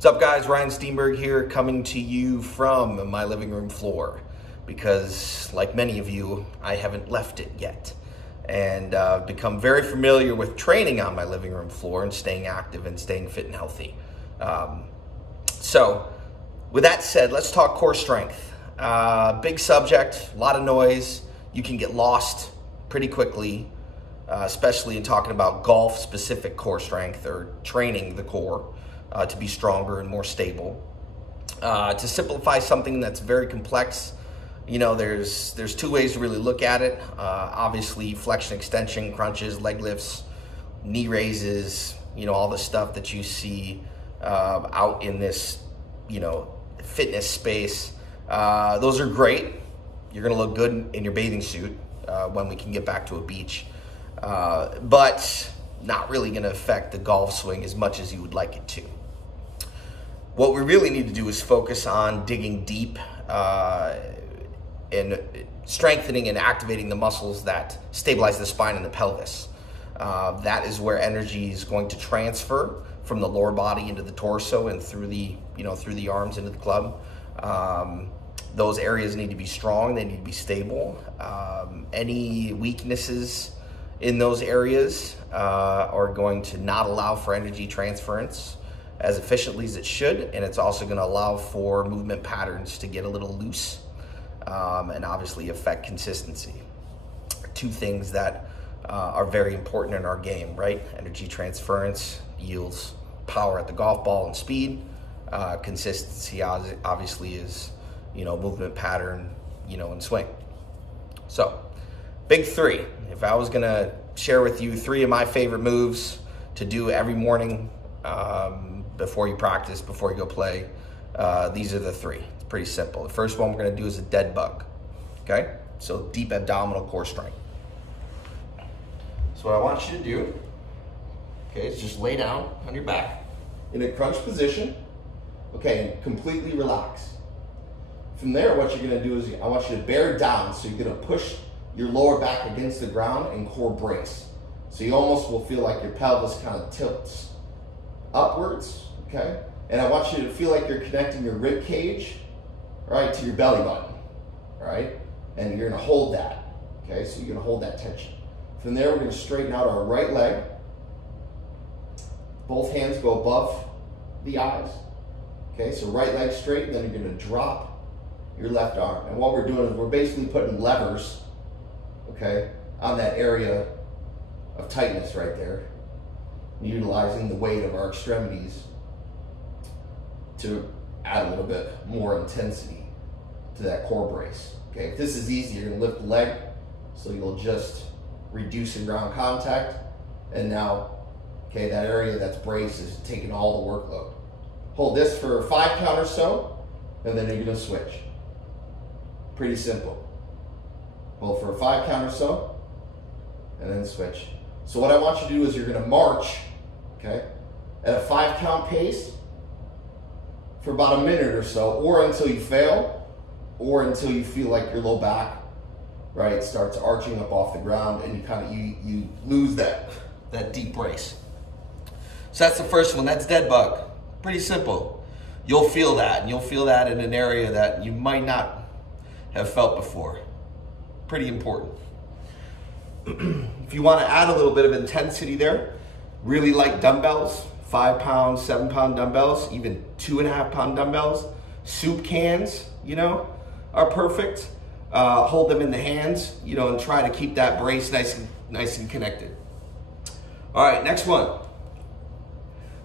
What's up, guys? Ryan Steenberg here, coming to you from my living room floor because, like many of you, I haven't left it yet, and become very familiar with training on my living room floor and staying active and staying fit and healthy. So with that said, let's talk core strength. Big subject, a lot of noise. You can get lost pretty quickly, especially in talking about golf specific core strength or training the core to be stronger and more stable. To simplify something that's very complex, you know, there's two ways to really look at it. Obviously, flexion, extension, crunches, leg lifts, knee raises, you know, all the stuff that you see out in this, you know, fitness space. Those are great. You're gonna look good in your bathing suit when we can get back to a beach, but not really gonna affect the golf swing as much as you would like it to. What we really need to do is focus on digging deep and strengthening and activating the muscles that stabilize the spine and the pelvis. That is where energy is going to transfer from the lower body into the torso and through the, you know, through the arms into the club. Those areas need to be strong, they need to be stable. Any weaknesses in those areas are going to not allow for energy transference as efficiently as it should, and it's also going to allow for movement patterns to get a little loose and obviously affect consistency. Two things that are very important in our game, right? Energy transference yields power at the golf ball and speed. Consistency obviously is, you know, movement pattern, you know, and swing. So, big three. If I was gonna share with you three of my favorite moves to do every morning before you practice, before you go play, these are the three. It's pretty simple. The first one we're gonna do is a dead bug, okay? So deep abdominal core strength. So what I want you to do, okay, is just lay down on your back in a crunch position, okay, and completely relax. From there, what you're gonna do is I want you to bear down, so you're gonna push your lower back against the ground and core brace. So you almost will feel like your pelvis kind of tilts upwards, okay? And I want you to feel like you're connecting your rib cage, right, to your belly button, right? And you're gonna hold that, okay? So you're gonna hold that tension. From there, we're gonna straighten out our right leg. Both hands go above the eyes, okay? So right leg straight, and then you're gonna drop your left arm. And what we're doing is we're basically putting levers, okay, on that area of tightness right there, utilizing the weight of our extremities to add a little bit more intensity to that core brace. Okay, if this is easy, you're gonna lift the leg, so you'll just reduce in ground contact, and now, okay, that area that's braced is taking all the workload. Hold this for a 5 count or so, and then you're gonna switch. Pretty simple. Hold for a 5 count or so, and then switch. So what I want you to do is you're gonna march, okay, at a 5 count pace for about a minute or so, or until you fail, or until you feel like your low back, right, starts arching up off the ground and you kind of, you lose that deep brace. So that's the first one, that's dead bug. Pretty simple. You'll feel that, and you'll feel that in an area that you might not have felt before. Pretty important. If you want to add a little bit of intensity there, really light dumbbells, 5 pound, 7 pound dumbbells, even 2.5 pound dumbbells, soup cans, you know, are perfect. Hold them in the hands, you know, and try to keep that brace nice and connected. All right, next one.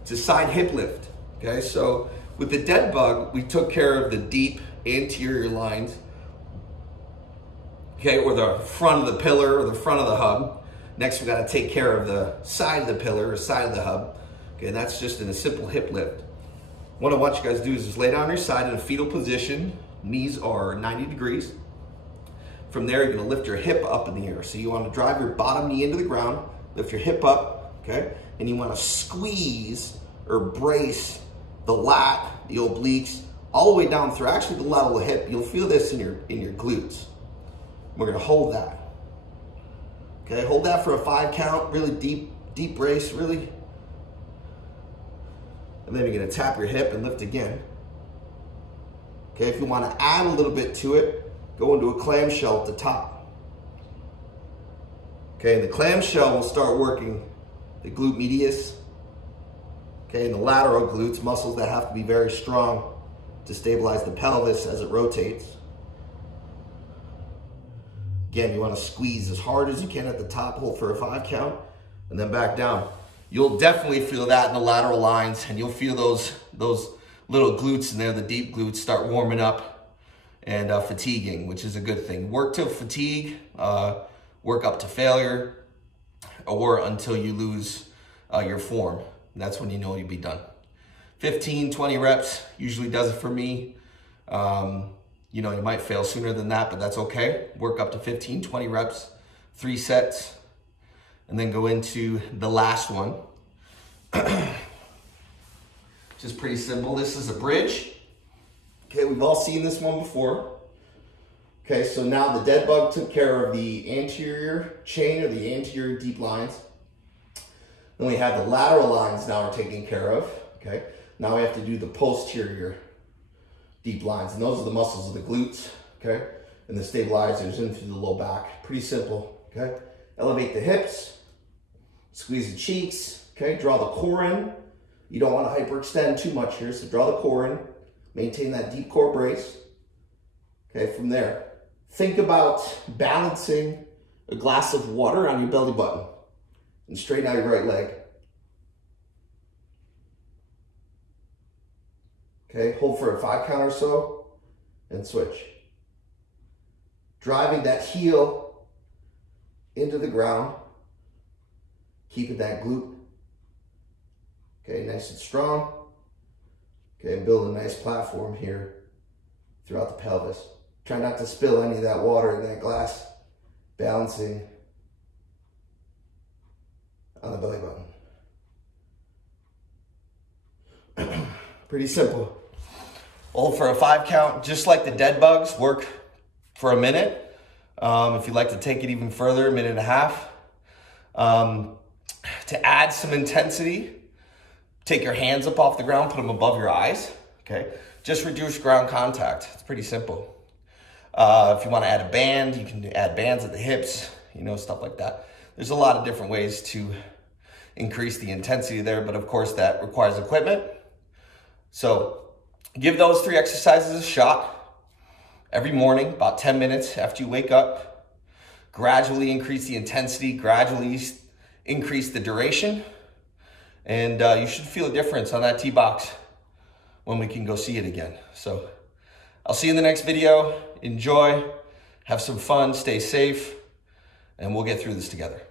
It's a side hip lift. Okay, so with the dead bug, we took care of the deep anterior lines, okay, or the front of the pillar or the front of the hub. Next, we got to take care of the side of the pillar or side of the hub. Okay, and that's just in a simple hip lift. What I want you guys to do is just lay down on your side in a fetal position. Knees are 90 degrees. From there, you're going to lift your hip up in the air. So you want to drive your bottom knee into the ground, lift your hip up, okay, and you want to squeeze or brace the lat, the obliques, all the way down through actually the level of the hip. You'll feel this in your glutes. We're going to hold that. Okay, hold that for a 5 count, really deep brace, really And then you're gonna tap your hip and lift again. Okay, if you wanna add a little bit to it, go into a clamshell at the top. Okay, and the clamshell will start working the glute medius, okay, and the lateral glutes, muscles that have to be very strong to stabilize the pelvis as it rotates. Again, you want to squeeze as hard as you can at the top, hold for a 5 count, and then back down. You'll definitely feel that in the lateral lines, and you'll feel those little glutes in there, the deep glutes, start warming up and fatiguing, which is a good thing. Work to fatigue, work up to failure, or until you lose your form. That's when you know you'll be done. 15, 20 reps usually does it for me. You know, you might fail sooner than that, but that's okay. Work up to 15, 20 reps, 3 sets, and then go into the last one. Just pretty simple. This is a bridge. Okay, we've all seen this one before. Okay, so now the dead bug took care of the anterior chain or the anterior deep lines. Then we have the lateral lines now are taken care of. Okay, now we have to do the posterior deep lines, and those are the muscles of the glutes, okay, and the stabilizers in through the low back. Pretty simple, okay. Elevate the hips, squeeze the cheeks, okay, draw the core in. You don't want to hyperextend too much here, so draw the core in, maintain that deep core brace. Okay, from there, think about balancing a glass of water on your belly button and straighten out your right leg. Okay, hold for a 5 count or so and switch. Driving that heel into the ground, keeping that glute, okay, nice and strong. Okay, and build a nice platform here throughout the pelvis. Try not to spill any of that water in that glass, balancing on the belly button. Pretty simple. Hold for a 5 count, just like the dead bugs, work for a minute. If you'd like to take it even further, 1.5 minutes. To add some intensity, take your hands up off the ground, put them above your eyes, okay? Just reduce ground contact, it's pretty simple. If you wanna add a band, you can add bands at the hips, you know, stuff like that. There's a lot of different ways to increase the intensity there, but of course that requires equipment. So give those 3 exercises a shot every morning, about 10 minutes after you wake up. Gradually increase the intensity, gradually increase the duration, and you should feel a difference on that T-box when we can go see it again. So I'll see you in the next video. Enjoy, have some fun, stay safe, and we'll get through this together.